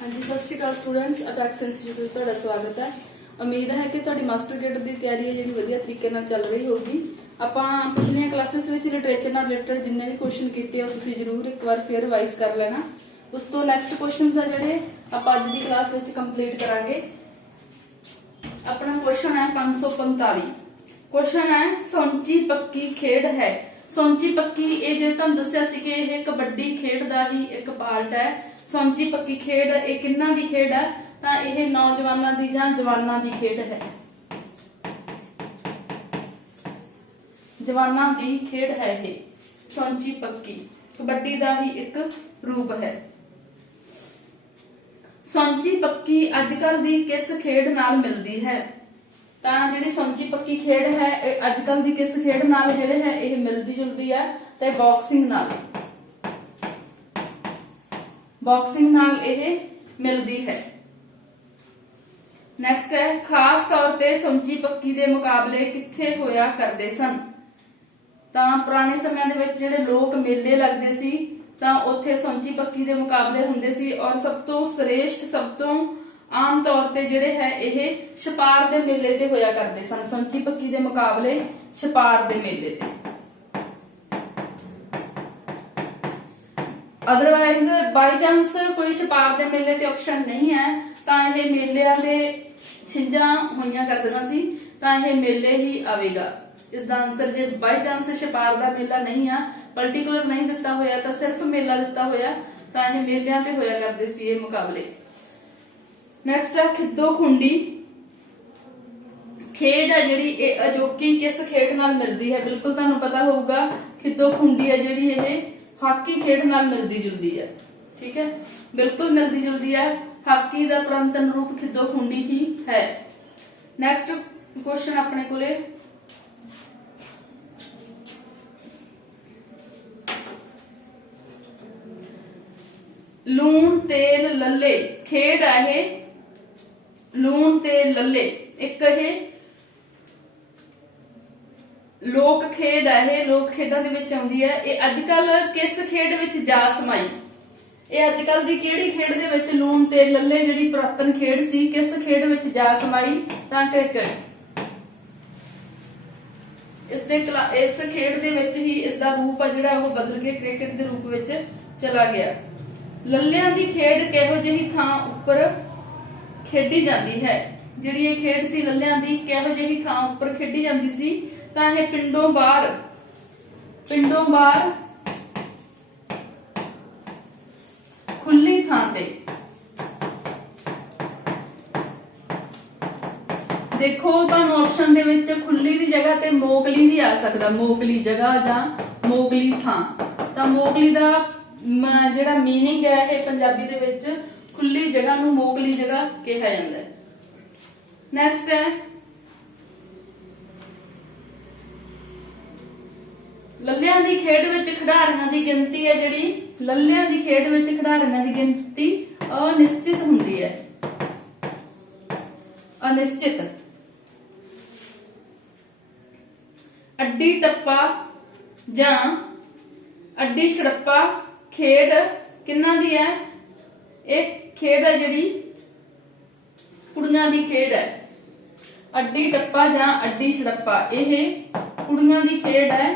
हाँ जी, सत श्री अकाल स्टूडेंट्स। अपेक्स इंस्टीट्यूट तुहाडा स्वागत है। उम्मीद है कि तुहाडी मास्टर गेट की तैयारी है जिहड़ी वधिया तरीके नाल चल रही होगी। आपां पिछलियां क्लासेस विच लिटरेचर नाल रिलेटेड जिन्ने भी क्वेश्चन कीते हो तुसीं जरूर एक बार फिर रिवाइज कर लेना। उस तो नैक्सट क्वेश्चनस है जिहड़े आपां अज दी क्लास विच कंप्लीट करांगे। अपना क्वेश्चन है 545। क्वेश्चन है सौंची पक्की खेड है। सौंची पक्की ये जो तुहानूं दस्सिया सी कि यह कबड्डी खेड दा ही एक पार्ट है। सौंची पक्की खेड ये किन्ना दी खेड है तां यह नौजवानां दी जां जवानां दी खेड है। जवानां दी खेड है ये सौंची पक्की, कबड्डी दा ही एक रूप है। सौंची पक्की अजकल दी किस खेड नाल मिलदी है? तां जिहड़ी सौंची पक्की खेड है अजकल दी किस खेड नाल जिहड़े है यह मिलदी जुलदी है ते बॉक्सिंग नाल। बॉक्सिंग नाल यह मिलदी है। नेक्स्ट है खास तौर ते सौंची पक्की दे मुकाबले कित्थे होया करदे सन? तां पुराने समय दे विच जिहड़े लोक मेले लगदे सी तां उत्थे सौंची पक्की दे मुकाबले हुंदे सी और सब तो श्रेष्ठ सब तो आम तौर ते जिहड़े है यह छपार दे मेले ते होया करदे सन। सौंची पक्की दे मुकाबले छपार दे मेले ते। अदरवाइज बाई चांस कोई छपार दे मेले ते ऑप्शन नहीं है तां यह मेलिਆਂ ਦੇ छिंजां होईयां करदियां सी तां यह मेले ही आवेगा। इसका answer J by chance Chhapar दा मेला नहीं आ, पर्टिकुलर नहीं दिता होया तां सिर्फ मेला दिता होया तां यह मेलिਆਂ ते होया करदे सी ये मुकाबले। नेक्स्ट है खिद्दो खुंडी खेड है जिहड़ी ये अजोकी किस खेड नाल मिलदी है? बिल्कुल तुहानूं पता होगा खिद्दो खुंडी है जिहड़ी ये हाकी खेड नाल मिलदी जुलदी है। ठीक है, बिल्कुल मिलदी जुलदी है। हाकी दा पुरातन रूप खिद्दो खुंडी ही है। नेक्स्ट क्वेश्चन अपने कोले लूण तेल लल्ले खेड है। लूण ते लल्ले एक है लोक खेड है, लोक खेडां दे विच आउंदी है। ये अजकल किस खेड विच जा समाई? ये अजकल दी किहड़ी खेड दे विच लूण ते लल्ले जिहड़ी पुरातन खेड सी किस खेड विच जा समाई? तां क्रिकेट। इस खेड दे विच ही इसदा रूप है जिहड़ा वो बदल के क्रिकेट दे रूप विच चला गया। लल्लियां दी खेड किहो जिही थां उपर खेडी जांदी है? जिहड़ी ये खेड सी लल्लियां दी किहो जिही थां उपर खेडी जांदी सी तां यह पिंडों बाहर खुली थां ते। देखो तुहानूं ऑप्शन दे विच खुली दी जगह ते मोगली भी आ सकदा। मोगली जगह जां मोगली थां। तां मोगली दा जिहड़ा मीनिंग है ये पंजाबी दे विच खुली जगह नूं मोगली जगह कहा जांदा है। नेक्स्ट है लल्लियां दी खेड विच खिडारियां दी गिनती है जिहड़ी लल्लियां दी खेड विच खिडारियां दी गिनती अनिश्चित हुंदी है। अनिश्चित। अड्डी टप्पा जां अड्डी छड़प्पा खेड किन्ना दी है? एक खेड है जिहड़ी कुड़ियां दी खेड है। अड्डी टप्पा जां अड्डी छड़प्पा यह कुड़ियां दी खेड है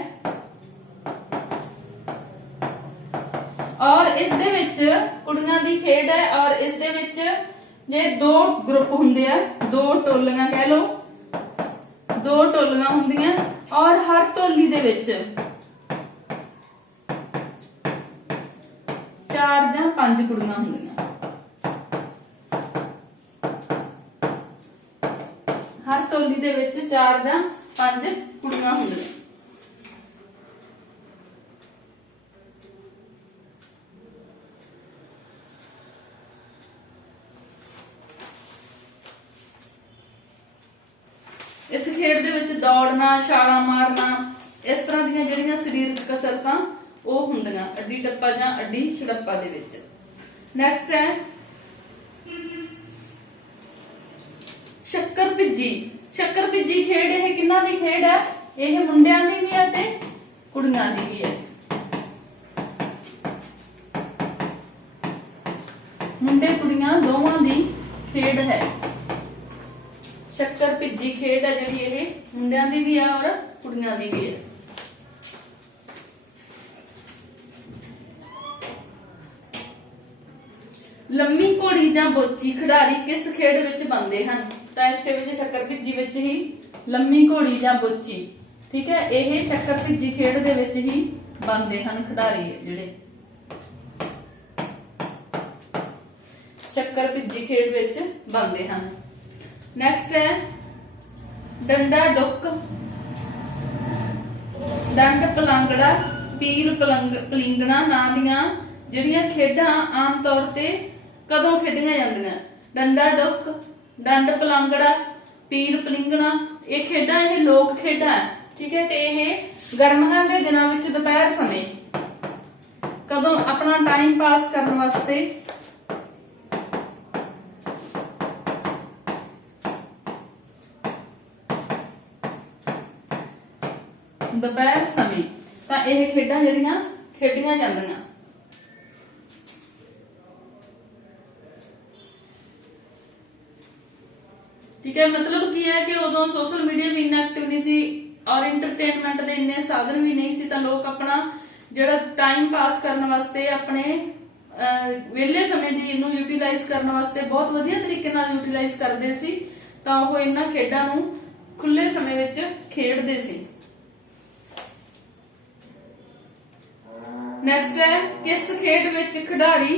और इस दे विच कुड़ियां दी खेड है और इस दे विच जे दो ग्रुप हुंदे आ, दो टोलियां कह लो, दो टोलियां हुंदियां और हर टोली दे विच 4 जां 5 कुड़ियां हुंदियां। हर टोली दे विच 4 जां 5 कुड़ियां हुंदियां। इस खेड दे विच दौड़ना, छाला मारना, इस तरह ਦੀਆਂ ਜਿਹੜੀਆਂ ਸਰੀਰਕ ਕਸਰਤਾਂ ਉਹ ਹੁੰਦੀਆਂ ਅੱਡੀ ਟੱਪਾ ਜਾਂ ਅੱਡੀ ਛੜੱਪਾ ਦੇ ਵਿੱਚ। ਨੈਕਸਟ ਹੈ ਸ਼ੱਕਰ ਭਿੱਜੀ। ਸ਼ੱਕਰ ਭਿੱਜੀ ਖੇਡ ਇਹ ਕਿੰਨਾ ਦੀ ਖੇਡ ਹੈ? ਇਹ ਮੁੰਡਿਆਂ ਦੀ ਵੀ ਹੈ ਤੇ ਕੁੜੀਆਂ ਦੀ ਵੀ ਹੈ। ਮੁੰਡੇ ਕੁੜੀਆਂ ਦੋਵਾਂ ਦੀ ਖੇਡ ਹੈ। ਸ਼ੱਕਰ ਭਿੱਜੀ ਖੇਡ ਹੈ ਜਿਹੜੀ ਇਹ ਮੁੰਡਿਆਂ ਦੀ ਵੀ ਆ ਔਰ ਕੁੜੀਆਂ ਦੀ ਵੀ ਹੈ। ਲੰਮੀ ਘੋੜੀ ਜਾਂ ਬੋਚੀ ਖਿਡਾਰੀ ਕਿਸ ਖੇਡ ਵਿੱਚ ਬਣਦੇ ਹਨ? ਤਾਂ ਇਸੇ ਵਿੱਚ ਸ਼ੱਕਰ ਭਿੱਜੀ ਵਿੱਚ ਹੀ ਲੰਮੀ ਘੋੜੀ ਜਾਂ ਬੋਚੀ, ਠੀਕ ਹੈ, ਇਹ ਸ਼ੱਕਰ ਭਿੱਜੀ ਖੇਡ ਦੇ ਵਿੱਚ ਹੀ ਬਣਦੇ ਹਨ ਖਿਡਾਰੀ ਜਿਹੜੇ ਸ਼ੱਕਰ ਭਿੱਜੀ ਖੇਡ ਵਿੱਚ ਬਣਦੇ ਹਨ। ਨੈਕਸਟ ਹੈ ਡੰਡਾ ਡੁੱਕ, ਡੰਡ ਪਲੰਗੜਾ, ਪੀਲ ਪਲਿੰਗਣਾ ਨਾਂ ਦੀਆਂ ਜਿਹੜੀਆਂ ਖੇਡਾਂ ਆਮ ਤੌਰ ਤੇ ਕਦੋਂ ਖੇਡੀਆਂ ਜਾਂਦੀਆਂ? ਡੰਡਾ ਡੁੱਕ, ਡੰਡ ਪਲੰਗੜਾ, ਪੀਲ ਪਲਿੰਗਣਾ, ਇਹ ਖੇਡਾਂ ਇਹ ਲੋਕ ਖੇਡਾਂ ਹੈ, ਠੀਕ ਹੈ, ਤੇ ਇਹ ਗਰਮੀਆਂ ਦੇ ਦਿਨਾਂ ਵਿੱਚ ਦੁਪਹਿਰ ਸਮੇਂ ਕਦੋਂ ਆਪਣਾ ਟਾਈਮ ਪਾਸ ਕਰਨ ਵਾਸਤੇ ਦੁਪਹਿਰ ਸਮੇਂ ਤਾਂ ਇਹ ਖੇਡਾਂ ਜਿਹੜੀਆਂ ਖੇਡੀਆਂ ਜਾਂਦੀਆਂ। ਠੀਕ ਹੈ, ਮਤਲਬ ਕੀ ਹੈ ਕਿ ਉਦੋਂ ਸੋਸ਼ਲ ਮੀਡੀਆ ਵੀ ਇੰਨਾ ਐਕਟਿਵ ਨਹੀਂ ਸੀ ਔਰ ਐਂਟਰਟੇਨਮੈਂਟ ਦੇ ਇੰਨੇ ਸਾਧਨ ਵੀ ਨਹੀਂ ਸੀ, ਤਾਂ ਲੋਕ ਆਪਣਾ ਜਿਹੜਾ ਟਾਈਮ ਪਾਸ ਕਰਨ ਵਾਸਤੇ ਆਪਣੇ ਵਿਹਲੇ ਸਮੇਂ ਦੀ ਇਹਨੂੰ ਯੂਟਿਲਾਈਜ਼ ਕਰਨ ਵਾਸਤੇ ਬਹੁਤ ਵਧੀਆ ਤਰੀਕੇ ਨਾਲ ਯੂਟਿਲਾਈਜ਼ ਕਰਦੇ ਸੀ, ਤਾਂ ਉਹ ਇਹਨਾਂ ਖੇਡਾਂ ਨੂੰ ਖੁੱਲੇ ਸਮੇਂ ਵਿੱਚ ਖੇਡਦੇ ਸੀ। ਨੈਕਸਟ ਹੈ ਕਿਸ ਖੇਡ ਵਿੱਚ ਖਿਡਾਰੀ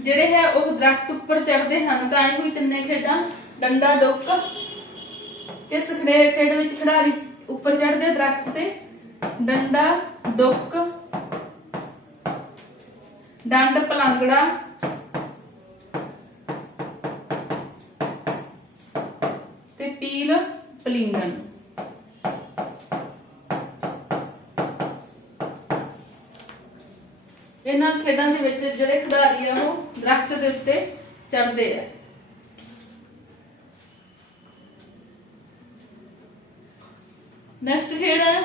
ਜਿਹੜੇ ਹੈ ਉਹ ਦਰਖਤ ਉੱਪਰ ਚੜ੍ਹਦੇ ਹਨ? ਤਾਂ ਇਹੋ ਹੀ ਤਿੰਨੇ ਖੇਡਾਂ ਡੰਡਾ ਡੁੱਕ, ਕਿਸ ਖੇਡ ਵਿੱਚ ਖਿਡਾਰੀ ਉੱਪਰ ਚੜ੍ਹਦੇ ਦਰਖਤ ਤੇ? ਡੰਡਾ ਡੁੱਕ, ਡੰਡ ਪਲੰਗੜਾ ਤੇ ਪੀਲ ਪਲਿੰਗਣ। ਇਹਨਾਂ ਖੇਡਾਂ ਦੇ ਵਿੱਚ ਜਿਹੜੇ ਖਿਡਾਰੀ ਆ ਉਹ ਦਰਖਤ ਦੇ ਉੱਤੇ ਚੜ੍ਹਦੇ ਆ। ਨੈਕਸਟ ਖੇਡ ਹੈ,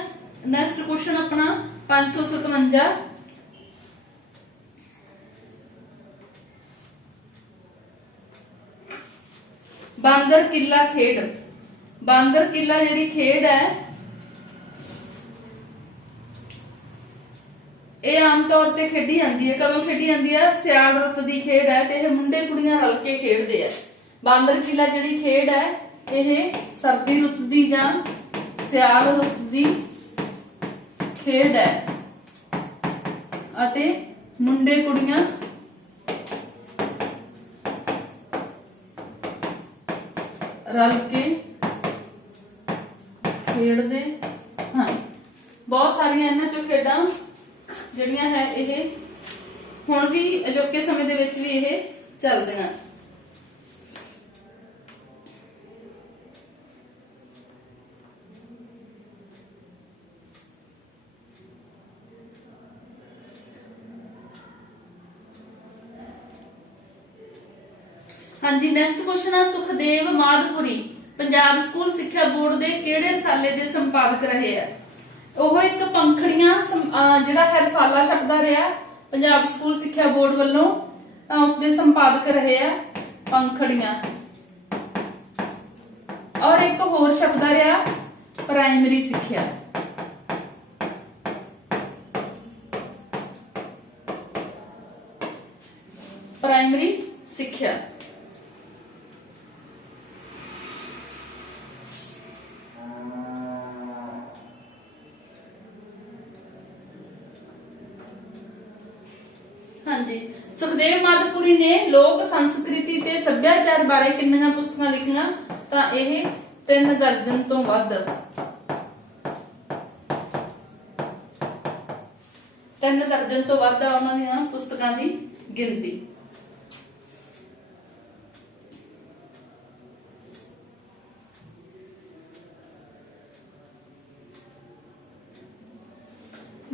ਨੈਕਸਟ ਕੁਐਸਚਨ ਆਪਣਾ 557 ਬਾਂਦਰ ਕਿੱਲਾ ਖੇਡ। ਬਾਂਦਰ ਕਿੱਲਾ ਜਿਹੜੀ ਖੇਡ ਹੈ ਇਹ ਆਮ ਤੌਰ ਤੇ ਖੇਡੀ ਜਾਂਦੀ ਹੈ। ਕਦੋਂ ਖੇਡੀ ਜਾਂਦੀ ਹੈ? ਸਿਆਲ ਰੁੱਤ ਦੀ ਖੇਡ ਹੈ ਤੇ ਇਹ ਮੁੰਡੇ ਕੁੜੀਆਂ ਰਲ ਕੇ ਖੇਡਦੇ ਆ। ਬਾਂਦਰ ਕਿੱਲਾ ਜਿਹੜੀ ਖੇਡ ਹੈ ਇਹ ਸਰਦੀ ਰੁੱਤ ਦੀ ਜਾਂ ਸਿਆਲ ਰੁੱਤ ਦੀ ਖੇਡ ਹੈ ਅਤੇ ਮੁੰਡੇ ਕੁੜੀਆਂ ਰਲ ਕੇ ਖੇਡਦੇ ਹਨ। ਬਹੁਤ ਸਾਰੀਆਂ ਇਹਨਾਂ ਚੋਂ ਖੇਡਾਂ ਜਿਹੜੀਆਂ ਹੈ ਇਹ ਹੁਣ ਵੀ ਅਜੋਕੇ ਸਮੇਂ ਦੇ ਵਿੱਚ ਵੀ ਇਹ ਚੱਲਦੀਆਂ। ਹਾਂਜੀ, ਨੈਕਸਟ ਕੁਐਸਚਨ ਆ ਸੁਖਦੇਵ ਮਾਦਪੁਰੀ ਪੰਜਾਬ ਸਕੂਲ ਸਿੱਖਿਆ ਬੋਰਡ ਦੇ ਕਿਹੜੇ ਰਸਾਲੇ ਦੇ ਸੰਪਾਦਕ ਰਹੇ ਆ? ਉਹ ਇੱਕ ਪੰਖੜੀਆਂ ਜਿਹੜਾ ਹੈ ਰਸਾਲਾ ਛਪਦਾ ਰਿਹਾ ਪੰਜਾਬ ਸਕੂਲ ਸਿੱਖਿਆ ਬੋਰਡ ਵੱਲੋਂ, ਤਾਂ ਉਸ ਦੇ ਸੰਪਾਦਕ ਰਹੇ ਆ ਪੰਖੜੀਆਂ। ਔਰ ਇੱਕ ਹੋਰ ਛਪਦਾ ਰਿਹਾ ਪ੍ਰਾਇਮਰੀ ਸਿੱਖਿਆ। ਪ੍ਰਾਇਮਰੀ ਸਿੱਖਿਆ। ਹਾਂਜੀ, ਸੁਖਦੇਵ ਮਾਦਪੁਰੀ ਨੇ ਲੋਕ ਸੰਸਕ੍ਰਿਤੀ ਤੇ ਸੱਭਿਆਚਾਰ ਬਾਰੇ ਕਿੰਨੀਆਂ ਪੁਸਤਕਾਂ ਲਿਖੀਆਂ? ਤਾਂ ਇਹ 3 ਦਰਜਨ ਤੋਂ ਵੱਧ। 3 ਦਰਜਨ ਤੋਂ ਵੱਧ ਆ ਉਹਨਾਂ ਦੀਆਂ ਪੁਸਤਕਾਂ ਦੀ ਗਿਣਤੀ।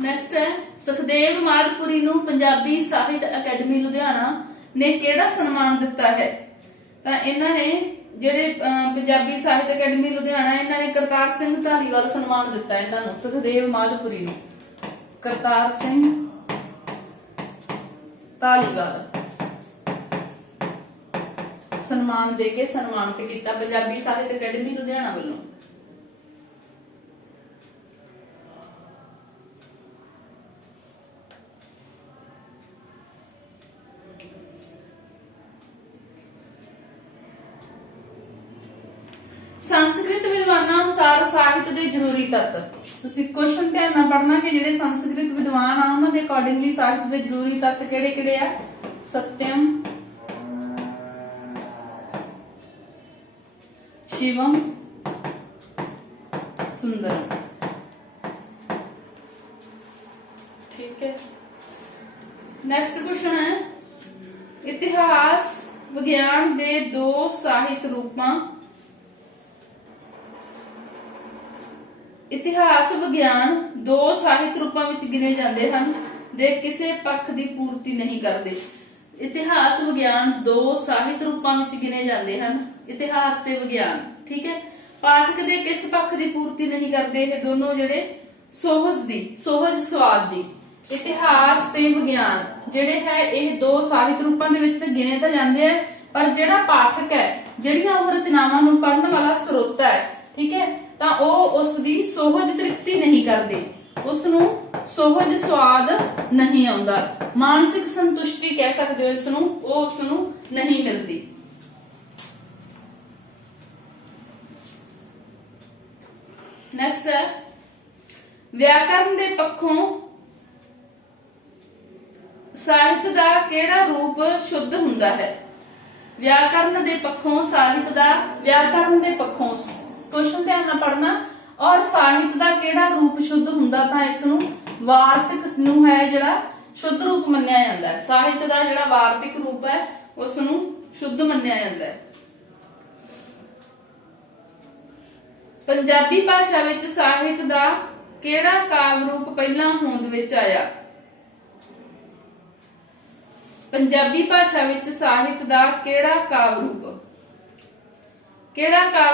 ਨੈਕਸਟ ਹੈ ਸੁਖਦੇਵ ਮਾਦਪੁਰੀ ਨੂੰ ਪੰਜਾਬੀ ਸਾਹਿਤ ਅਕੈਡਮੀ ਲੁਧਿਆਣਾ ਨੇ ਕਿਹੜਾ ਸਨਮਾਨ ਦਿੱਤਾ ਹੈ? ਤਾਂ ਇਹਨਾਂ ਨੇ ਜਿਹੜੇ ਪੰਜਾਬੀ ਸਾਹਿਤ ਅਕੈਡਮੀ ਲੁਧਿਆਣਾ ਇਹਨਾਂ ਨੇ ਕਰਤਾਰ ਸਿੰਘ ਧਾਲੀਵਾਲ ਸਨਮਾਨ ਦਿੱਤਾ ਇਹਨਾਂ ਨੂੰ, ਸੁਖਦੇਵ ਮਾਦਪੁਰੀ ਨੂੰ ਕਰਤਾਰ ਸਿੰਘ ਧਾਲੀਵਾਲ। ਸਨਮਾਨ ਦੇ ਕੇ ਸਨਮਾਨਿਤ ਕੀਤਾ ਪੰਜਾਬੀ ਸਾਹਿਤ ਅਕੈਡਮੀ ਲੁਧਿਆਣਾ ਵੱਲੋਂ। संस्कृत विद्वानां अनुसार साहित्य ਦੇ ਜ਼ਰੂਰੀ ਤੱਤ। ਤੁਸੀਂ ਕੁਐਸਚਨ ਧਿਆਨ ਨਾਲ ਪੜਨਾ ਕਿ ਜਿਹੜੇ ਸੰਸਕ੍ਰਿਤ ਵਿਦਵਾਨ ਆ ਉਹਨਾਂ ਦੇ ਅਕੋਰਡਿੰਗਲੀ ਸਾਹਿਤ ਦੇ ਜ਼ਰੂਰੀ ਤੱਤ ਕਿਹੜੇ-ਕਿਹੜੇ ਆ। सत्यम, शिवम, सुंदरम। ठीक है, नेक्स्ट क्वेश्चन है इतिहास विज्ञान दे दो ਸਾਹਿਤ ਰੂਪਾਂ। ਇਤਿਹਾਸ ਵਿਗਿਆਨ ਦੋ ਸਾਹਿਤ ਰੂਪਾਂ ਵਿੱਚ ਗਿਣੇ ਜਾਂਦੇ ਹਨ ਦੇ ਕਿਸੇ ਪੱਖ ਦੀ ਪੂਰਤੀ ਨਹੀਂ ਕਰਦੇ। ਇਤਿਹਾਸ ਵਿਗਿਆਨ ਦੋ ਸਾਹਿਤ ਰੂਪਾਂ ਵਿੱਚ ਗਿਣੇ ਜਾਂਦੇ ਹਨ, ਇਤਿਹਾਸ ਤੇ ਵਿਗਿਆਨ। ਠੀਕ ਹੈ, ਪਾਠਕ ਦੇ ਕਿਸ ਪੱਖ ਦੀ ਪੂਰਤੀ ਨਹੀਂ ਕਰਦੇ ਇਹ ਦੋਨੋਂ ਜਿਹੜੇ ਸੋਹਜ ਸਵਾਦ ਦੀ। ਇਤਿਹਾਸ ਤੇ ਵਿਗਿਆਨ ਜਿਹੜੇ ਹੈ ਇਹ ਦੋ ਸਾਹਿਤ ਰੂਪਾਂ ਦੇ ਵਿੱਚ ਤਾਂ ਗਿਣੇ ਤਾਂ ਜਾਂਦੇ ਆ, ਪਰ ਜਿਹੜਾ ਪਾਠਕ ਹੈ, ਜਿਹੜੀਆਂ ਉਹ ਰਚਨਾਵਾਂ ਨੂੰ ਪੜ੍ਹਨ ਵਾਲਾ ਸਰੋਤਾ ਹੈ, ਠੀਕ ਹੈ, ਤਾਂ ਉਹ ਉਸ ਦੀ ਸੋਹਜ ਤ੍ਰਿਪਤੀ ਨਹੀਂ ਕਰਦੇ, ਉਸ ਨੂੰ ਸੋਹਜ ਸਵਾਦ ਨਹੀਂ ਆਉਂਦਾ, ਮਾਨਸਿਕ ਸੰਤੁਸ਼ਟੀ ਕਹਿ ਸਕਦੇ ਹੋ ਇਸ ਨੂੰ, ਉਹ ਉਸ ਨੂੰ ਨਹੀਂ ਮਿਲਦੀ। ਨੈਕਸਟ ਹੈ ਵਿਆਕਰਨ ਦੇ ਪੱਖੋਂ ਸਾਹਿਤ ਦਾ ਕਿਹੜਾ ਰੂਪ ਸ਼ੁੱਧ ਹੁੰਦਾ ਹੈ। ਵਿਆਕਰਨ ਦੇ ਪੱਖੋਂ ਸਾਹਿਤ ਦਾ, ਵਿਆਕਰਨ ਦੇ ਪੱਖੋਂ क्वेश्चन ध्यान ਨਾਲ पढ़ना। और ਸਾਹਿਤ ਦਾ ਕਿਹੜਾ ਰੂਪ ਸ਼ੁੱਧ ਹੁੰਦਾ ਤਾਂ ਇਸ ਨੂੰ ਵਾਰਤਕ ਨੂੰ ਹੈ ਜਿਹੜਾ ਸ਼ੁੱਧ ਰੂਪ ਮੰਨਿਆ ਜਾਂਦਾ ਹੈ। ਸਾਹਿਤ ਦਾ ਜਿਹੜਾ ਵਾਰਤਕ ਰੂਪ ਹੈ ਉਸ ਨੂੰ ਸ਼ੁੱਧ ਮੰਨਿਆ ਜਾਂਦਾ ਹੈ। ਪੰਜਾਬੀ ਭਾਸ਼ਾ ਵਿੱਚ ਸਾਹਿਤ ਦਾ ਕਿਹੜਾ ਕਾਵਿ ਰੂਪ ਪਹਿਲਾਂ ਹੋਂਦ ਵਿੱਚ ਆਇਆ। ਪੰਜਾਬੀ ਭਾਸ਼ਾ ਵਿੱਚ ਸਾਹਿਤ ਦਾ ਕਿਹੜਾ ਕਾਵਿ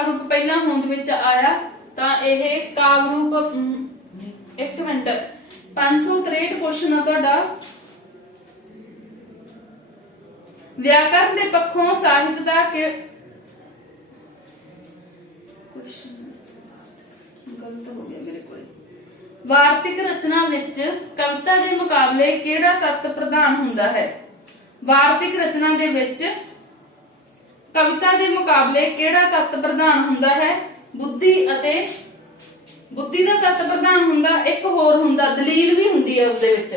ਰੂਪ ਪਹਿਲਾਂ ਹੋਂਦ ਵਿੱਚ ਆਇਆ ਤਾਂ ਇਹ ਕਾਵਿ ਰੂਪ, ਇੱਕ ਮਿੰਟ, 563 ਕੁਐਸਚਨ ਆ ਤੁਹਾਡਾ। ਵਿਆਕਰਨ ਦੇ ਪੱਖੋਂ ਸਾਹਿਤ ਦਾ ਗਲਤ ਹੋ ਗਿਆ ਮੇਰੇ ਕੋਲ। ਵਾਰਤਕ ਰਚਨਾ ਵਿੱਚ ਕਵਿਤਾ ਦੇ ਮੁਕਾਬਲੇ ਕਿਹੜਾ ਤੱਤ ਪ੍ਰਧਾਨ ਹੁੰਦਾ ਹੈ। ਵਾਰਤਕ ਰਚਨਾ ਦੇ ਵਿੱਚ ਕਵਿਤਾ ਦੇ ਮੁਕਾਬਲੇ ਕਿਹੜਾ ਤੱਤ ਪ੍ਰਧਾਨ ਹੁੰਦਾ ਹੈ। ਬੁੱਧੀ ਦਾ ਤੱਤ ਪ੍ਰਧਾਨ ਹੁੰਦਾ, ਇੱਕ ਹੋਰ ਹੁੰਦਾ ਦਲੀਲ ਵੀ ਹੁੰਦੀ ਹੈ ਉਸ ਦੇ ਵਿੱਚ,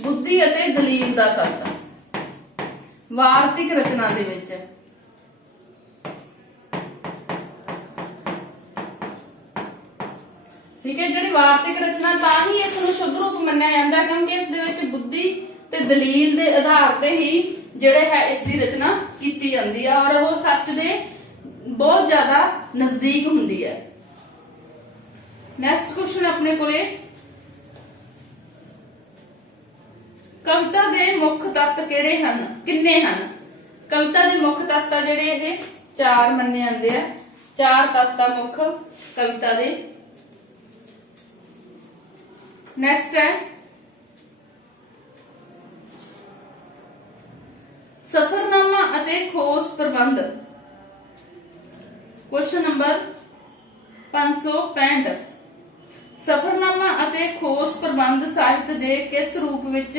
ਬੁੱਧੀ ਅਤੇ ਦਲੀਲ ਦਾ ਤੱਤ ਵਾਰਤਕ ਰਚਨਾ ਦੇ ਵਿੱਚ। ਠੀਕ ਹੈ, ਜਿਹੜੀ ਵਾਰਤਕ ਰਚਨਾ ਤਾਂ ਹੀ ਇਸ ਨੂੰ ਸ਼ੁੱਧ ਰੂਪ ਮੰਨਿਆ ਜਾਂਦਾ ਕਿਉਂਕਿ ਇਸ ਦੇ ਵਿੱਚ ਬੁੱਧੀ ਤੇ ਦਲੀਲ ਦੇ ਆਧਾਰ ਤੇ ਹੀ ਜਿਹੜੇ ਹੈ ਇਸ ਦੀ ਰਚਨਾ ਕੀਤੀ ਜਾਂਦੀ ਹੈ ਔਰ ਉਹ ਸੱਚ ਦੇ ਬਹੁਤ ਜ਼ਿਆਦਾ ਨਜ਼ਦੀਕ ਹੁੰਦੀ ਹੈ। ਨੈਕਸਟ ਕੁਐਸਚਨ ਆਪਣੇ ਕੋਲੇ ਕਵਿਤਾ ਦੇ ਮੁੱਖ ਤੱਤ ਕਿਹੜੇ ਹਨ, ਕਿੰਨੇ ਹਨ। ਕਵਿਤਾ ਦੇ ਮੁੱਖ ਤੱਤ ਆ ਜਿਹੜੇ ਇਹ 4 ਮੰਨੇ ਜਾਂਦੇ ਆ, 4 ਤੱਤ ਆ ਮੁੱਖ ਕਵਿਤਾ ਦੇ। ਨੈਕਸਟ ਹੈ ਸਫਰਨਾਮਾ ਅਤੇ ਖੋਜ ਪ੍ਰਬੰਧ। क्वेश्चन नंबर 565 ਸਫਰਨਾਮਾ ਅਤੇ ਖੋਜ ਪ੍ਰਬੰਧ ਸਾਹਿਤ ਦੇ ਕਿਸ ਰੂਪ ਵਿੱਚ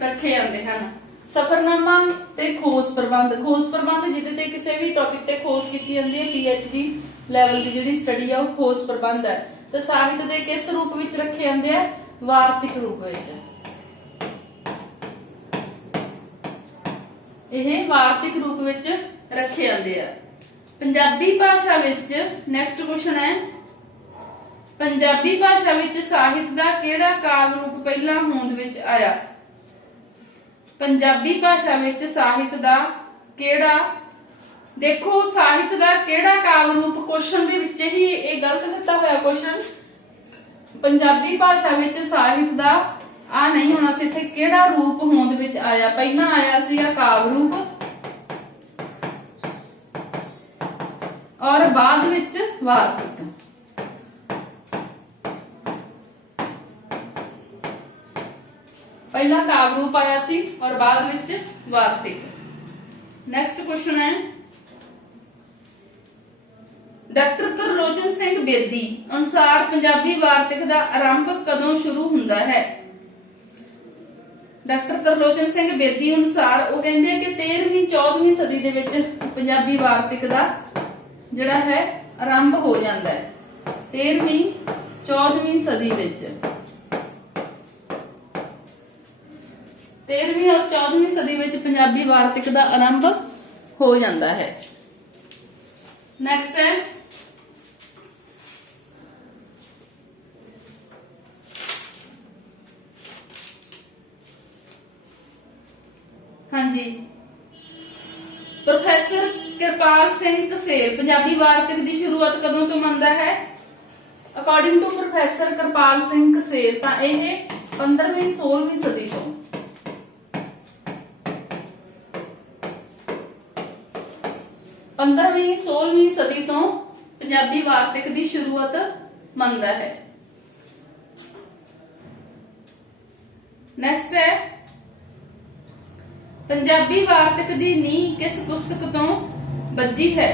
ਰੱਖੇ ਜਾਂਦੇ ਹਨ। ਸਫਰਨਾਮਾ ਤੇ ਖੋਜ ਪ੍ਰਬੰਧ ਜਿਹਦੇ ਤੇ ਕਿਸੇ ਵੀ ਟੌਪਿਕ ਤੇ ਖੋਜ ਕੀਤੀ ਜਾਂਦੀ ਹੈ, PhD ਲੈਵਲ ਦੀ ਜਿਹੜੀ ਸਟੱਡੀ ਆ ਉਹ ਖੋਜ ਪ੍ਰਬੰਧ ਹੈ। ਤੇ ਸਾਹਿਤ ਦੇ ਕਿਸ ਰੂਪ ਵਿੱਚ ਰੱਖੇ ਜਾਂਦੇ ਆ, ਵਾਰਤਕ ਰੂਪ ਵਿੱਚ। ਇਹ ਵਾਰਤਕ ਰੂਪ ਵਿੱਚ ਰੱਖੇ ਜਾਂਦੇ ਆ। ਪੰਜਾਬੀ ਭਾਸ਼ਾ ਵਿੱਚ ਨੈਕਸਟ ਕੁਐਸਚਨ ਹੈ ਪੰਜਾਬੀ ਭਾਸ਼ਾ ਵਿੱਚ ਸਾਹਿਤ ਦਾ ਕਿਹੜਾ ਕਾਵਿ ਰੂਪ ਪਹਿਲਾਂ ਹੋਂਦ ਵਿੱਚ ਆਇਆ। ਪੰਜਾਬੀ ਭਾਸ਼ਾ ਵਿੱਚ ਸਾਹਿਤ ਦਾ ਕਿਹੜਾ, ਦੇਖੋ ਸਾਹਿਤ ਦਾ ਕਿਹੜਾ ਕਾਵਿ ਰੂਪ ਕੁਐਸਚਨ ਦੇ ਵਿੱਚ ਹੀ ਇਹ ਗਲਤ ਦਿੱਤਾ ਹੋਇਆ ਕੁਐਸਚਨ। ਪੰਜਾਬੀ ਭਾਸ਼ਾ ਵਿੱਚ ਸਾਹਿਤ ਦਾ ਆ ਨਹੀਂ ਹੋਣਾ ਸੀ, ਇੱਥੇ ਕਿਹੜਾ ਰੂਪ ਹੋਂਦ ਵਿੱਚ ਆਇਆ। ਪਹਿਲਾਂ ਆਇਆ ਸੀਗਾ ਕਾਵਿ ਰੂਪ और बाद विच वार्तिक। पहला काव्य रूप आया सी और बाद विच वार्तिक। नेक्स्ट क्वेश्चन है ਡਾਕਟਰ ਤਰਲੋਚਨ ਸਿੰਘ ਬੇਦੀ ਅਨੁਸਾਰ ਪੰਜਾਬੀ ਵਾਰਤਕ ਦਾ ਆਰੰਭ ਕਦੋਂ ਸ਼ੁਰੂ ਹੁੰਦਾ ਹੈ? ਡਾਕਟਰ ਤਰਲੋਚਨ ਸਿੰਘ ਬੇਦੀ ਅਨੁਸਾਰ ਉਹ ਕਹਿੰਦੇ ਕਿ 13ਵੀਂ 14ਵੀਂ ਸਦੀ ਦੇ ਵਿੱਚ ਪੰਜਾਬੀ ਵਾਰਤਕ ਦਾ ਜਿਹੜਾ ਹੈ ਆਰੰਭ ਹੋ ਜਾਂਦਾ ਹੈ। 13ਵੀਂ 14ਵੀਂ ਸਦੀ ਵਿੱਚ 13ਵੀਂ ਔਰ 14ਵੀਂ ਸਦੀ ਵਿੱਚ ਪੰਜਾਬੀ ਵਾਰਤਕ ਦਾ ਆਰੰਭ ਹੋ ਜਾਂਦਾ ਹੈ। ਨੈਕਸਟ ਹੈ ਹਾਂਜੀ ਪ੍ਰੋਫੈਸਰ ਕਿਰਪਾਲ ਸਿੰਘ ਕਸੇਰ ਪੰਜਾਬੀ ਵਾਰਤਕ ਦੀ ਸ਼ੁਰੂਆਤ ਕਦੋਂ ਤੋਂ ਮੰਨਦਾ ਹੈ? According to professor Kirpal Singh Kaser ਤਾਂ ਇਹ 15ਵੀਂ 16ਵੀਂ ਸਦੀ ਤੋਂ 15ਵੀਂ 16ਵੀਂ ਸਦੀ ਤੋਂ ਪੰਜਾਬੀ ਵਾਰਤਕ ਦੀ ਸ਼ੁਰੂਆਤ ਮੰਨਦਾ ਹੈ। ਨੈਕਸਟ ਹੈ ਪੰਜਾਬੀ ਵਾਰਤਕ ਦੀ ਨੀਂਹ ਕਿਸ ਪੁਸਤਕ ਤੋਂ ਬੱਝੀ ਹੈ?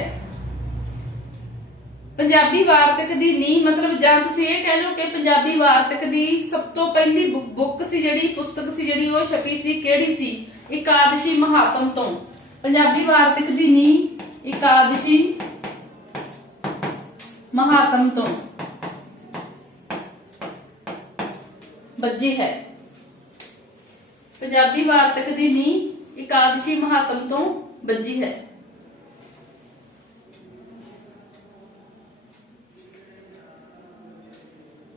ਪੰਜਾਬੀ ਵਾਰਤਕ ਦੀ ਨੀਂਹ ਮਤਲਬ ਜਾਂ ਤੁਸੀਂ ਇਹ ਕਹਿ ਲਓ ਕਿ ਪੰਜਾਬੀ ਵਾਰਤਕ ਦੀ ਸਭ ਤੋਂ ਪਹਿਲੀ ਬੁੱਕ ਸੀ ਜਿਹੜੀ ਪੁਸਤਕ ਸੀ ਜਿਹੜੀ ਉਹ ਛਪੀ ਸੀ ਕਿਹੜੀ ਸੀ? ਇਕਾਦਸ਼ੀ ਮਹਾਤਮ ਤੋਂ ਪੰਜਾਬੀ ਵਾਰਤਕ ਦੀ ਨੀਂਹ ਇਕਾਦਸ਼ੀ ਮਹਾਤਮ ਤੋਂ ਬੱਝੀ ਹੈ। ਪੰਜਾਬੀ ਵਾਰਤਕ ਦੀ ਨੀਂਹ ਇਕਾਦਸ਼ੀ ਮਹਾਤਮ ਤੋਂ ਬੱਝੀ ਹੈ।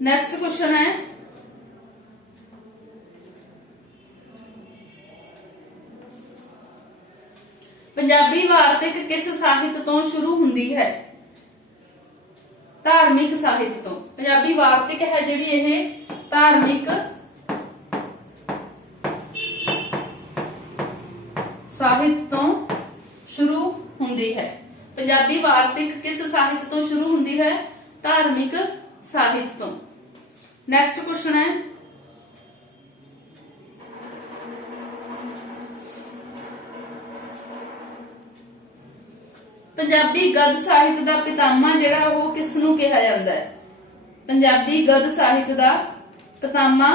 ਨੈਕਸਟ ਕੁਐਸਚਨ ਹੈ ਪੰਜਾਬੀ ਵਾਰਤਕ ਕਿਸ ਸਾਹਿਤ ਤੋਂ ਸ਼ੁਰੂ ਹੁੰਦੀ ਹੈ? ਧਾਰਮਿਕ ਸਾਹਿਤ ਤੋਂ। ਪੰਜਾਬੀ ਵਾਰਤਕ ਹੈ ਜਿਹੜੀ ਇਹ ਧਾਰਮਿਕ ਸਾਹਿਤ ਤੋਂ ਸ਼ੁਰੂ ਹੁੰਦੀ ਹੈ। ਪੰਜਾਬੀ ਵਾਰਤਕ ਕਿਸ ਸਾਹਿਤ ਤੋਂ ਸ਼ੁਰੂ ਹੁੰਦੀ ਹੈ? ਧਾਰਮਿਕ ਸਾਹਿਤ ਤੋਂ। ਨੈਕਸਟ ਕੁਐਸਚਨ ਹੈ ਪੰਜਾਬੀ ਗਦ ਸਾਹਿਤ ਦਾ ਪਿਤਾਮਾ ਜਿਹੜਾ ਉਹ ਕਿਸ ਨੂੰ ਕਿਹਾ ਜਾਂਦਾ ਹੈ? ਪੰਜਾਬੀ ਗਦ ਸਾਹਿਤ ਦਾ ਪਿਤਾਮਾ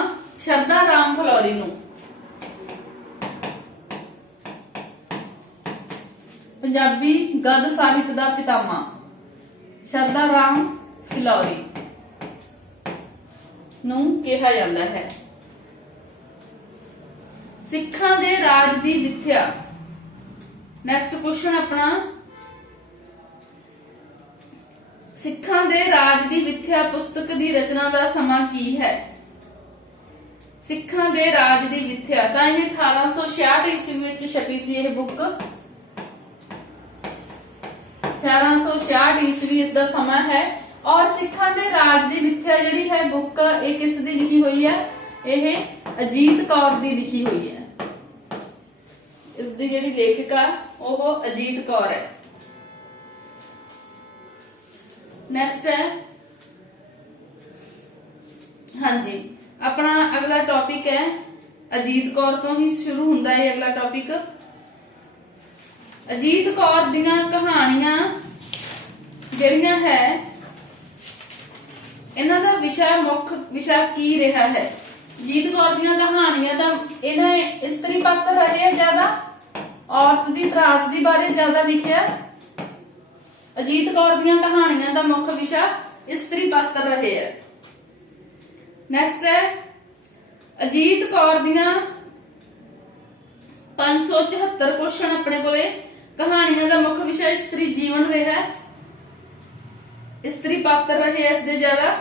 ਸ਼ਰਧਾ ਰਾਮ ਫਲੋਰੀ ਨੂੰ। ਪੰਜਾਬੀ ਗਦ ਸਾਹਿਤ ਦਾ ਪਿਤਾਮਾ ਸ਼ਰਧਾ ਰਾਮ ਫਿਲੌਰੀ ਨੂੰ ਕਿਹਾ ਜਾਂਦਾ ਹੈ। ਸਿੱਖਾਂ ਦੇ ਰਾਜ ਦੀ ਵਿਥਿਆ। ਨੈਕਸਟ ਕੁਐਸਚਨ ਆਪਣਾ ਸਿੱਖਾਂ ਦੇ ਰਾਜ ਦੀ ਵਿਥਿਆ ਪੁਸਤਕ ਦੀ ਰਚਨਾ ਦਾ ਸਮਾਂ ਕੀ ਹੈ? ਸਿੱਖਾਂ ਦੇ ਰਾਜ ਦੀ ਵਿਥਿਆ ਤਾਂ ਇਹ 1866 ਈਸਵੀ ਵਿੱਚ ਛਪੀ ਸੀ ਇਹ ਬੁੱਕ। 1866 ਈਸਵੀ ਇਸ ਦਾ ਸਮਾਂ ਹੈ। ਔਰ ਸਿੱਖਾਂ ਦੇ ਰਾਜ ਦੀ ਵਿਥਿਆ ਜਿਹੜੀ ਹੈ ਬੁੱਕ ਇਹ ਕਿਸ ਦੀ ਲਿਖੀ ਹੋਈ ਹੈ? ਇਹ ਅਜੀਤ ਕੌਰ ਦੀ ਲਿਖੀ ਹੋਈ ਹੈ। ਇਸ ਦੀ ਜਿਹੜੀ ਲੇਖਿਕਾ ਉਹ ਅਜੀਤ ਕੌਰ ਹੈ। ਨੈਕਸਟ ਹੈ ਹਾਂਜੀ ਆਪਣਾ ਅਗਲਾ ਟੌਪਿਕ ਹੈ ਅਜੀਤ ਕੌਰ ਤੋਂ ਹੀ ਸ਼ੁਰੂ ਹੁੰਦਾ ਹੈ ਅਗਲਾ ਟੌਪਿਕ। ਅਜੀਤ ਕੌਰ ਦੀਆਂ ਕਹਾਣੀਆਂ ਜਿਹੜੀਆਂ ਹੈ ਇਹਨਾਂ ਦਾ ਮੁੱਖ ਵਿਸ਼ਾ ਕੀ ਰਿਹਾ ਹੈ? ਅਜੀਤ ਕੌਰ ਦੀਆਂ ਕਹਾਣੀਆਂ ਦਾ ਇਹਨਾਂ ਇਸਤਰੀ ਪਾਤਰ ਰਹੇ ਹੈ ਜ਼ਿਆਦਾ, ਔਰਤ ਦੀ ਤਰਾਸਦੀ ਬਾਰੇ ਜ਼ਿਆਦਾ ਲਿਖਿਆ। ਅਜੀਤ ਕੌਰ ਦੀਆਂ ਕਹਾਣੀਆਂ ਦਾ ਮੁੱਖ ਵਿਸ਼ਾ ਇਸਤਰੀ ਪਾਤਰ ਰਹੇ ਹੈ। ਨੈਕਸਟ ਹੈ ਅਜੀਤ ਕੌਰ ਦੀਆਂ 574 ਕੁਐਸਚਨ ਆਪਣੇ ਕੋਲੇ। ਕਹਾਣੀਆਂ ਦਾ ਮੁੱਖ ਵਿਸ਼ਾ ਇਸਤਰੀ ਜੀਵਨ ਰਿਹਾ, ਇਸਤਰੀ ਪਾਤਰ ਰਹੇ ਇਸ ਦੇ ਜ਼ਿਆਦਾ।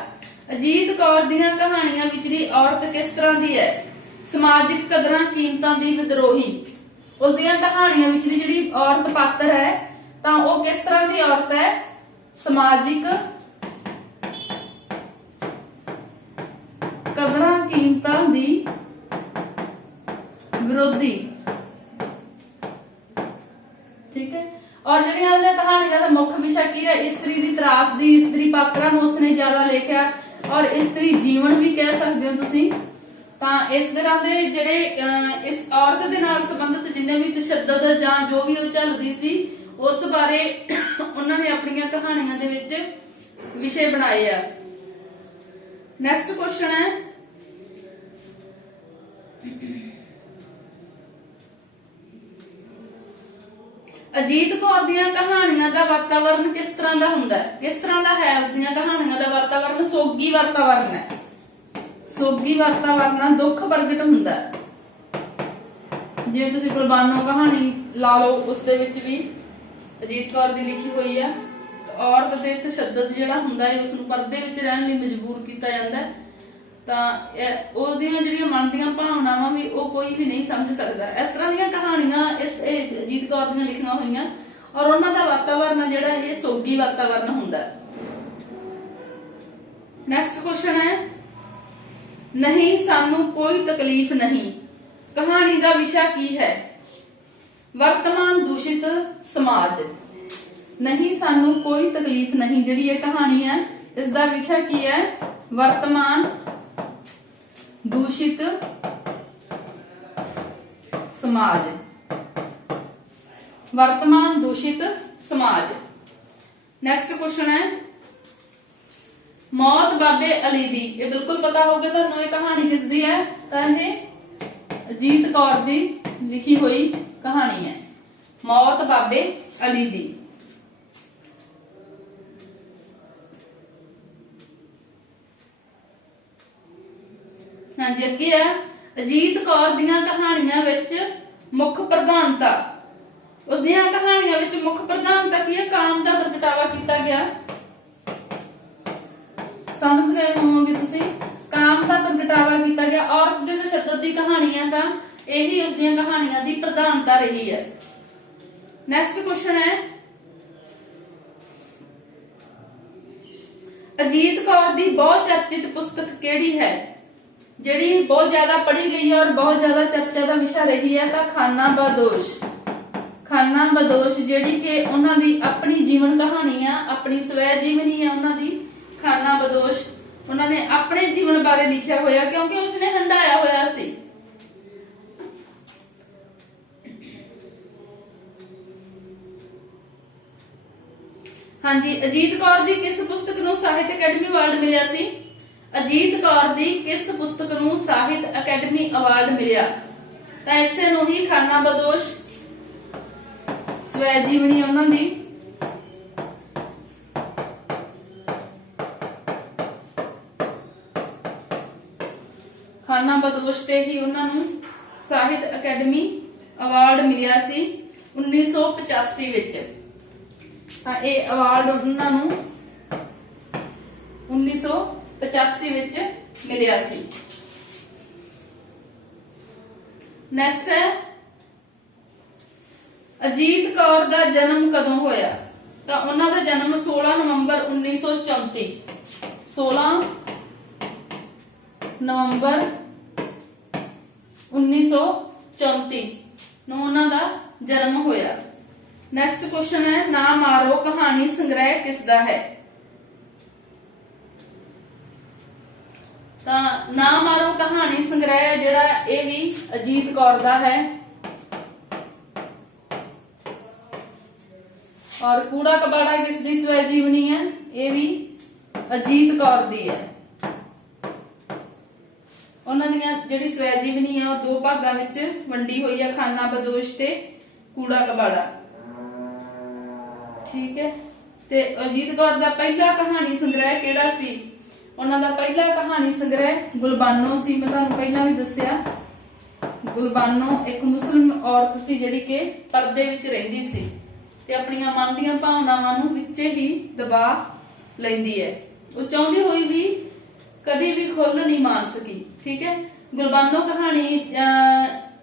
ਅਜੀਤ ਕੌਰ ਦੀਆਂ ਕਹਾਣੀਆਂ ਵਿਚਲੀ ਔਰਤ ਕਿਸ ਤਰ੍ਹਾਂ ਦੀ ਹੈ? ਸਮਾਜਿਕ ਕਦਰਾਂ ਕੀਮਤਾਂ ਦੀ ਵਿਦਰੋਹੀ। ਉਸ ਦੀਆਂ ਕਹਾਣੀਆਂ ਵਿਚਲੀ ਜਿਹੜੀ ਔਰਤ ਪਾਤਰ ਹੈ ਤਾਂ ਉਹ ਕਿਸ ਤਰ੍ਹਾਂ ਦੀ ਔਰਤ ਹੈ? ਸਮਾਜਿਕ ਕਦਰਾਂ ਕੀਮਤਾਂ ਦੀ ਵਿਰੋਧੀ। ਠੀਕ ਹੈ। ਔਰ ਜਿਹੜੀਆਂ ਇਹਨਾਂ ਕਹਾਣੀਆਂ ਦਾ ਮੁੱਖ ਵਿਸ਼ਾ ਕੀ ਹੈ? ਇਸਤਰੀ ਦੀ ਤਰਾਸਦੀ, ਇਸਤਰੀ ਪਾਤਰਾਂ ਨੂੰ ਉਸਨੇ ਜ਼ਿਆਦਾ ਲਿਖਿਆ ਔਰ ਇਸਤਰੀ ਜੀਵਨ ਵੀ ਕਹਿ ਸਕਦੇ ਹੋ ਤੁਸੀਂ। ਤਾਂ ਇਸ ਤਰ੍ਹਾਂ ਦੇ ਜਿਹੜੇ ਇਸ ਔਰਤ ਦੇ ਨਾਲ ਸੰਬੰਧਿਤ ਜਿੰਨੇ ਵੀ ਤਸ਼ੱਦਦ ਜਾਂ ਜੋ ਵੀ ਉਹ ਝੱਲਦੀ ਸੀ ਉਸ ਬਾਰੇ ਉਹਨਾਂ ਨੇ ਆਪਣੀਆਂ ਕਹਾਣੀਆਂ ਦੇ ਵਿੱਚ ਵਿਸ਼ੇ ਬਣਾਏ ਆ। ਨੈਕਸਟ ਕੁਐਸਚਨ ਹੈ, ਅਜੀਤ ਕੌਰ ਦੀਆਂ ਕਹਾਣੀਆਂ ਦਾ ਵਾਤਾਵਰਣ ਕਿਸ ਤਰ੍ਹਾਂ ਦਾ ਹੁੰਦਾ ਹੈ? ਕਿਸ ਤਰ੍ਹਾਂ ਦਾ ਹੈ ਉਸ ਦੀਆਂ ਕਹਾਣੀਆਂ ਦਾ ਵਾਤਾਵਰਣ? ਸੋਗੀ ਵਾਤਾਵਰਣ ਹੈ। ਸੋਗੀ ਵਾਤਾਵਰਣ, ਦੁੱਖ ਪ੍ਰਗਟ ਹੁੰਦਾ ਹੈ। ਜਿਵੇਂ ਤੁਸੀਂ ਗੁਰਬਾਨੋ ਕਹਾਣੀ ਲਾ ਲਓ, ਉਸ ਦੇ ਵਿੱਚ ਵੀ ਅਜੀਤ ਕੌਰ ਦੀ ਲਿਖੀ ਹੋਈ ਆ। ਔਰਤ ਦੇ ਤਸ਼ੱਦਦ ਜਿਹੜਾ ਹੁੰਦਾ ਹੈ ਉਸ ਨੂੰ ਪਰਦੇ ਵਿੱਚ ਰਹਿਣ ਲਈ ਮਜਬੂਰ ਕੀਤਾ ਜਾਂਦਾ ਹੈ, ਤਾਂ ਉਹਦੀਆਂ ਜਿਹੜੀਆਂ ਮਨ ਦੀਆਂ ਭਾਵਨਾਵਾਂ ਵੀ ਉਹ ਕੋਈ ਵੀ ਨਹੀਂ ਸਮਝ ਸਕਦਾ। ਇਸ ਤਰ੍ਹਾਂ ਦੀਆਂ ਕਹਾਣੀਆਂ ਇਹ ਅਜੀਤ ਕੌਰ ਦੀਆਂ ਲਿਖੀਆਂ ਹੋਈਆਂ, ਔਰ ਉਹਨਾਂ ਦਾ ਵਾਤਾਵਰਨ ਜਿਹੜਾ ਇਹ ਸੋਗੀ ਵਾਤਾਵਰਨ ਹੁੰਦਾ ਹੈ। ਨੈਕਸਟ ਕੁਐਸਚਨ ਹੈ, ਨਹੀਂ ਸਾਨੂੰ ਕੋਈ ਤਕਲੀਫ ਨਹੀਂ, ਕਹਾਣੀ ਦਾ ਵਿਸ਼ਾ ਕੀ ਹੈ? ਵਰਤਮਾਨ ਦੂਸ਼ਿਤ ਸਮਾਜ। ਨਹੀਂ ਸਾਨੂੰ ਕੋਈ ਤਕਲੀਫ ਨਹੀਂ ਜਿਹੜੀ ਇਹ ਕਹਾਣੀ ਹੈ, ਇਸ ਦਾ ਵਿਸ਼ਾ ਕੀ ਹੈ? ਵਰਤਮਾਨ ਦੂਸ਼ਿਤ ਸਮਾਜ। ਵਰਤਮਾਨ ਦੂਸ਼ਿਤ ਸਮਾਜ। ਨੈਕਸਟ ਕੁਐਸਚਨ ਹੈ, ਮੌਤ ਬਾਬੇ ਅਲੀ ਦੀ। ਇਹ ਬਿਲਕੁਲ ਪਤਾ ਹੋਊਗਾ ਤੁਹਾਨੂੰ, ਇਹ ਕਹਾਣੀ ਕਿਸ ਦੀ ਹੈ? ਤਾਂ ਇਹ ਅਜੀਤ ਕੌਰ ਦੀ ਲਿਖੀ ਹੋਈ ਕਹਾਣੀ ਹੈ, ਮੌਤ ਬਾਬੇ ਅਲੀ ਦੀ। ਹਾਂਜੀ, ਅੱਗੇ ਹੈ, ਅਜੀਤ ਕੌਰ ਦੀਆਂ ਕਹਾਣੀਆਂ ਵਿੱਚ ਮੁੱਖ ਪ੍ਰਧਾਨਤਾ। ਉਸ ਦੀਆਂ ਕਹਾਣੀਆਂ ਵਿੱਚ ਮੁੱਖ ਪ੍ਰਧਾਨਤਾ ਕੀ ਹੈ? ਕਾਮ ਦਾ ਪ੍ਰਗਟਾਵਾ ਕੀਤਾ ਗਿਆ। ਸਮਝ ਗਏ ਹੋਵੋਗੇ ਤੁਸੀਂ, ਕਾਮ ਦਾ ਪ੍ਰਗਟਾਵਾ ਕੀਤਾ ਗਿਆ। ਔਰਤ ਦੇ ਤਸ਼ੱਦਦ ਦੀ ਕਹਾਣੀਆਂ ਤਾਂ ਇਹੀ ਉਸ ਦੀਆਂ ਕਹਾਣੀਆਂ ਦੀ ਪ੍ਰਧਾਨਤਾ ਰਹੀ ਹੈ। ਨੈਕਸਟ ਕੁਐਸਚਨ ਹੈ, ਅਜੀਤ ਕੌਰ ਦੀ ਬਹੁ ਚਰਚਿਤ ਪੁਸਤਕ ਕਿਹੜੀ ਹੈ? ਜਿਹੜੀ ਬਹੁਤ ਜ਼ਿਆਦਾ ਪੜ੍ਹੀ ਗਈ ਹੈ ਔਰ ਬਹੁਤ ਜ਼ਿਆਦਾ ਚਰਚਾ ਦਾ ਵਿਸ਼ਾ ਰਹੀ ਹੈ, ਤਾਂ ਖਾਨਾ ਬਦੋਸ਼। ਖਾਨਾ ਬਦੋਸ਼ ਜਿਹੜੀ ਕਿ ਉਹਨਾਂ ਦੀ ਆਪਣੀ ਜੀਵਨ ਕਹਾਣੀ ਆ, ਆਪਣੀ ਸਵੈ ਜੀਵਨੀ ਆ ਉਹਨਾਂ ਦੀ। ਖਾਨਾ ਬਦੋਸ਼ ਉਹਨਾਂ ਨੇ ਆਪਣੇ ਜੀਵਨ ਬਾਰੇ ਲਿਖਿਆ ਹੋਇਆ, ਕਿਉਂਕਿ ਉਸਨੇ ਹੰਢਾਇਆ ਹੋਇਆ ਸੀ। ਹਾਂਜੀ, ਅਜੀਤ ਕੌਰ ਦੀ ਕਿਸ ਪੁਸਤਕ ਨੂੰ ਸਾਹਿਤ ਅਕੈਡਮੀ ਅਵਾਰਡ ਮਿਲਿਆ ਸੀ? ਅਜੀਤ ਕੌਰ ਦੀ ਕਿਸ ਪੁਸਤਕ ਨੂੰ ਸਾਹਿਤ ਅਕੈਡਮੀ ਅਵਾਰਡ ਮਿਲਿਆ? ਤਾਂ ਇਸੇ ਨੂੰ ਹੀ ਖਾਨਾ ਬਦੋਸ਼, ਸਵੈ ਜੀਵਨੀ ਉਹਨਾਂ ਦੀ। ਖਾਨਾ ਬਦੋਸ਼ ਤੇ ਹੀ ਉਹਨਾਂ ਨੂੰ ਸਾਹਿਤ ਅਕੈਡਮੀ ਅਵਾਰਡ ਮਿਲਿਆ ਸੀ 1985 ਵਿੱਚ। ਤਾਂ ਇਹ ਅਵਾਰਡ ਉਹਨਾਂ ਨੂੰ 1985 ਵਿੱਚ ਮਿਲਿਆ ਸੀ। ਨੈਕਸਟ ਹੈ, ਅਜੀਤ ਕੌਰ ਦਾ ਜਨਮ ਕਦੋਂ ਹੋਇਆ? ਤਾਂ ਉਹਨਾਂ ਦਾ ਜਨਮ 16 ਨਵੰਬਰ 1934। 16 ਨਵੰਬਰ 1934 ਨੂੰ ਉਹਨਾਂ ਦਾ ਜਨਮ ਹੋਇਆ। ਨੈਕਸਟ ਕੁਐਸਚਨ ਹੈ, ਨਾ ਮਾਰੋ ਕਹਾਣੀ ਸੰਗ੍ਰਹਿ ਕਿਸ ਦਾ ਹੈ? ਤਾਂ ਨਾ ਮਾਰੋ ਕਹਾਣੀ ਸੰਗ੍ਰਹਿ ਜਿਹੜਾ ਇਹ ਵੀ ਅਜੀਤ ਕੌਰ ਦਾ ਹੈ। ਔਰ ਕੂੜਾ ਕਬਾੜਾ ਕਿਸ ਦੀ ਸਵੈ ਜੀਵਨੀ ਹੈ? ਇਹ ਵੀ ਅਜੀਤ ਕੌਰ ਦੀ ਹੈ। ਉਹਨਾਂ ਦੀਆਂ ਜਿਹੜੀ ਸਵੈ ਜੀਵਨੀ ਹੈ ਉਹ ਦੋ ਭਾਗਾਂ ਵਿੱਚ ਵੰਡੀ ਹੋਈ ਹੈ, ਖਾਨਾ ਬਦੋਸ਼ ਤੇ ਕੂੜਾ ਕਬਾੜਾ। ਠੀਕ ਹੈ, ਤੇ ਅਜੀਤ ਕੌਰ ਦਾ ਪਹਿਲਾ ਕਹਾਣੀ ਸੰਗ੍ਰਹਿ ਕਿਹੜਾ ਸੀ? ਉਹਨਾਂ ਦਾ ਪਹਿਲਾ ਕਹਾਣੀ ਸੰਗ੍ਰਹਿ ਗੁਲਬਾਨੋ ਸੀ। ਮੈਂ ਤੁਹਾਨੂੰ ਪਹਿਲਾਂ ਵੀ ਦੱਸਿਆ, ਗੁਲਬਾਨੋ ਇੱਕ ਮੁਸਲਿਮ ਔਰਤ ਸੀ ਜਿਹੜੀ ਕਿ ਪਰਦੇ ਵਿੱਚ ਰਹਿੰਦੀ ਸੀ ਤੇ ਆਪਣੀਆਂ ਮਨ ਦੀਆਂ ਭਾਵਨਾਵਾਂ ਨੂੰ ਵਿੱਚੇ ਹੀ ਦਬਾ ਲੈਂਦੀ ਹੈ। ਉਹ ਚਾਹੁੰਦੀ ਹੋਈ ਵੀ ਕਦੀ ਵੀ ਖੁੱਲ੍ਹ ਨਹੀਂ ਮਾਰ ਸਕੀ। ਠੀਕ ਹੈ, ਗੁਲਬਾਨੋ ਕਹਾਣੀ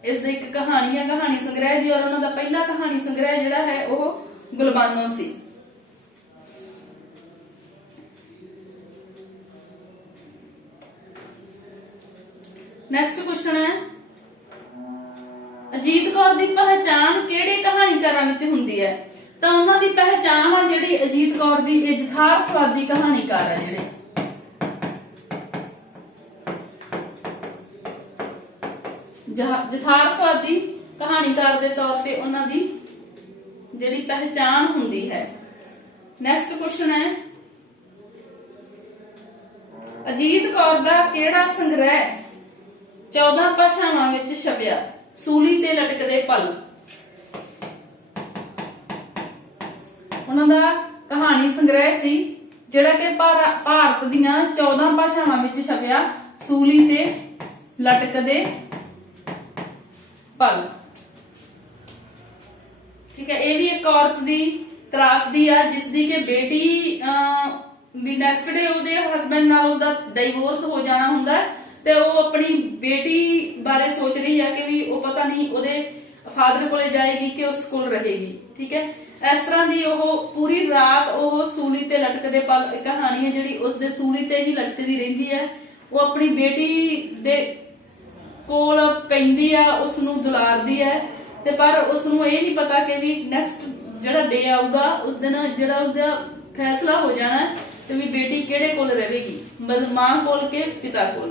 ਇਸ ਦੀ ਇੱਕ ਕਹਾਣੀ ਹੈ, ਕਹਾਣੀ ਸੰਗ੍ਰਹਿ ਦੀ, ਔਰ ਉਹਨਾਂ ਦਾ ਪਹਿਲਾ ਕਹਾਣੀ ਸੰਗ੍ਰਹਿ ਜਿਹੜਾ ਹੈ ਉਹ ਗੁਲਬਾਨੋ ਸੀ। ਨੈਕਸਟ ਕੁਐਸਚਨ ਹੈ, ਅਜੀਤ ਕੌਰ ਦੀ ਪਹਿਚਾਣ ਕਿਹੜੇ ਕਹਾਣੀਕਾਰਾਂ ਵਿੱਚ ਹੁੰਦੀ ਹੈ? ਤਾਂ ਉਹਨਾਂ ਦੀ ਪਹਿਚਾਣ ਆ ਜਿਹੜੀ ਅਜੀਤ ਕੌਰ ਦੀ ਇਹ ਯਥਾਰਥਵਾਦੀ ਕਹਾਣੀਕਾਰ ਹੈ। ਜਿਹੜੇ ਯਥਾਰਥਵਾਦੀ ਕਹਾਣੀਕਾਰ ਦੇ ਤੌਰ ਤੇ ਉਹਨਾਂ ਦੀ ਜਿਹੜੀ ਪਹਿਚਾਣ ਹੁੰਦੀ ਹੈ। ਨੈਕਸਟ ਕੁਐਸਚਨ ਹੈ, ਅਜੀਤ ਕੌਰ ਦਾ ਕਿਹੜਾ ਸੰਗ੍ਰਹਿ 14 ਭਾਸ਼ਾਵਾਂ ਵਿੱਚ ਛਪਿਆ? ਸੂਲੀ ਤੇ ਲਟਕਦੇ ਪਲ। ਉਹਨਾਂ ਦਾ ਕਹਾਣੀ ਸੰਗ੍ਰਹਿ ਸੀ ਜਿਹੜਾ ਕਿ ਭਾਰਤ ਦੀਆਂ 14 ਭਾਸ਼ਾਵਾਂ ਵਿੱਚ ਛਪਿਆ, ਸੂਲੀ ਤੇ ਲਟਕਦੇ ਪਲ। ਠੀਕ ਹੈ, ਇਹ ਵੀ ਇੱਕ ਔਰਤ ਦੀ ਤਰਾਸਦੀ ਆ ਜਿਸ ਦੀ ਕਿ ਬੇਟੀ ਵੀ ਨੈਕਸਟ ਡੇ ਉਹਦੇ ਹਸਬੰਡ ਨਾਲ ਉਸਦਾ ਡਿਵੋਰਸ ਹੋ ਜਾਣਾ ਹੁੰਦਾ ਤੇ ਉਹ ਆਪਣੀ ਬੇਟੀ ਬਾਰੇ ਸੋਚ ਰਹੀ ਹੈ ਕਿ ਵੀ ਉਹ ਪਤਾ ਨਹੀਂ ਉਹਦੇ ਫਾਦਰ ਕੋਲੇ ਜਾਏਗੀ ਕਿ ਉਸ ਕੋਲ ਰਹੇਗੀ। ਠੀਕ ਹੈ, ਇਸ ਤਰ੍ਹਾਂ ਦੀ ਉਹ ਪੂਰੀ ਰਾਤ ਉਹ ਸੂਲੀ ਤੇ ਲਟਕਦੇ ਪਲ ਕਹਾਣੀ ਹੈ ਜਿਹੜੀ ਉਸਦੇ ਸੂਲੀ ਤੇ ਹੀ ਲਟਕਦੀ ਰਹਿੰਦੀ ਹੈ। ਉਹ ਆਪਣੀ ਬੇਟੀ ਦੇ ਕੋਲ ਪੈਂਦੀ ਆ, ਉਸ ਨੂੰ ਦੁਲਾਰਦੀ ਹੈ ਤੇ ਪਰ ਉਸ ਨੂੰ ਇਹ ਨਹੀਂ ਪਤਾ ਕਿ ਵੀ ਨੈਕਸਟ ਜਿਹੜਾ ਡੇ ਆਊਗਾ ਉਸ ਦਿਨ ਜਿਹੜਾ ਉਸਦਾ ਫੈਸਲਾ ਹੋ ਜਾਣਾ ਤੇ ਵੀ ਬੇਟੀ ਕਿਹੜੇ ਕੋਲ ਰਹੇਗੀ, ਮਾਂ ਕੋਲ ਕੇ ਪਿਤਾ ਕੋਲ।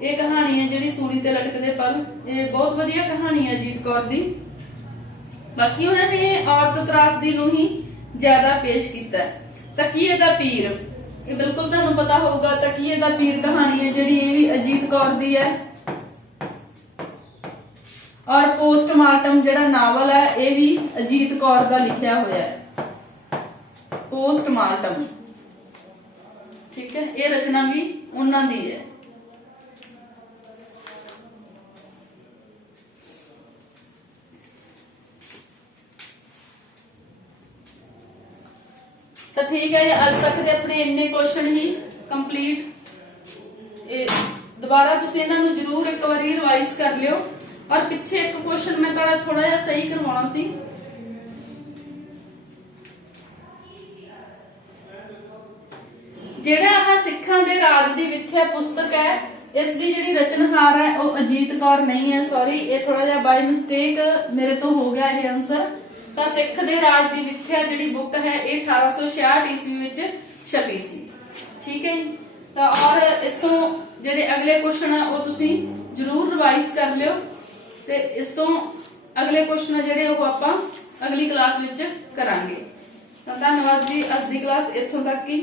ਇਹ ਕਹਾਣੀ ਹੈ ਜਿਹੜੀ ਸੂਲੀ ਤੇ ਲਟਕਦੇ ਪਲ। ਇਹ ਬਹੁਤ ਵਧੀਆ ਕਹਾਣੀ ਹੈ ਅਜੀਤ ਕੌਰ ਦੀ। ਬਾਕੀ ਉਹਨਾਂ ਨੇ ਔਰਤ ਤਰਾਸਦੀ ਨੂੰ ਹੀ ਜ਼ਿਆਦਾ ਪੇਸ਼ ਕੀਤਾ। ਤਕੀਏ ਦਾ ਪੀਰ, ਇਹ ਬਿਲਕੁਲ ਤੁਹਾਨੂੰ ਪਤਾ ਹੋਊਗਾ। ਤਕੀਏ ਦਾ ਪੀਰ ਕਹਾਣੀ ਹੈ ਜਿਹੜੀ ਇਹ ਵੀ ਅਜੀਤ ਕੌਰ ਦੀ ਹੈ। ਔਰ ਪੋਸਟਮਾਰਟਮ ਜਿਹੜਾ ਨਾਵਲ ਹੈ ਇਹ ਵੀ ਅਜੀਤ ਕੌਰ ਦਾ ਲਿਖਿਆ ਹੋਇਆ ਹੈ। ਪੋਸਟਮਾਰਟਮ, ਠੀਕ ਹੈ, ਇਹ ਰਚਨਾ ਵੀ ਉਹਨਾਂ ਦੀ ਹੈ। ਤਾਂ ਠੀਕ ਹੈ, ਅੱਜ ਤੱਕ ਦੇ ਆਪਣੇ ਇੰਨੇ ਕੁਐਸਚਨ ਹੀ ਕੰਪਲੀਟ। ਦੁਬਾਰਾ ਤੁਸੀਂ ਇਹਨਾਂ ਨੂੰ ਜਰੂਰ ਇੱਕ ਵਾਰੀ ਰਿਵਾਈਜ਼ ਕਰ ਲਿਓ। ਔਰ ਪਿੱਛੇ ਇੱਕ ਕੁਐਸਚਨ ਮੈਂ ਤੁਹਾਡਾ ਥੋੜਾ ਜਿਹਾ ਸਹੀ ਕਰਵਾਉਣਾ ਸੀ। ਜਿਹੜਾ ਆਹ ਸਿੱਖਾਂ ਦੇ ਰਾਜ ਦੀ ਵਿਥਿਆ ਪੁਸਤਕ ਹੈ, ਇਸ ਦੀ ਜਿਹੜੀ ਰਚਨਹਾਰ ਹੈ ਉਹ ਅਜੀਤ ਕੌਰ ਨਹੀਂ ਹੈ। ਸੌਰੀ, ਇਹ ਥੋੜਾ ਜਿਹਾ ਬਾਈ ਮਿਸਟੇਕ ਮੇਰੇ ਤੋਂ ਹੋ ਗਿਆ ਇਹ ਆਨਸਰ। ਤਾਂ ਸਿੱਖ ਦੇ ਰਾਜ ਦੀ ਵਿਥਿਆ ਜਿਹੜੀ ਬੁੱਕ ਹੈ ਇਹ 1866 ਈਸਵੀ ਵਿੱਚ ਛਪੀ ਸੀ। ਠੀਕ ਹੈ, ਤਾਂ ਔਰ ਇਸ ਤੋਂ ਜਿਹੜੇ ਅਗਲੇ ਕੁਐਸਚਨ ਆ ਉਹ ਤੁਸੀਂ ਜਰੂਰ ਰਿਵਾਈਜ਼ ਕਰ ਲਿਓ ਤੇ ਇਸ ਤੋਂ ਅਗਲੇ ਕੁਐਸਚਨ ਜਿਹੜੇ ਉਹ ਆਪਾਂ ਅਗਲੀ ਕਲਾਸ ਵਿੱਚ ਕਰਾਂਗੇ। ਤਾਂ ਧੰਨਵਾਦ ਜੀ, ਅੱਜ ਦੀ ਕਲਾਸ ਇੱਥੋਂ ਤੱਕ ਹੀ।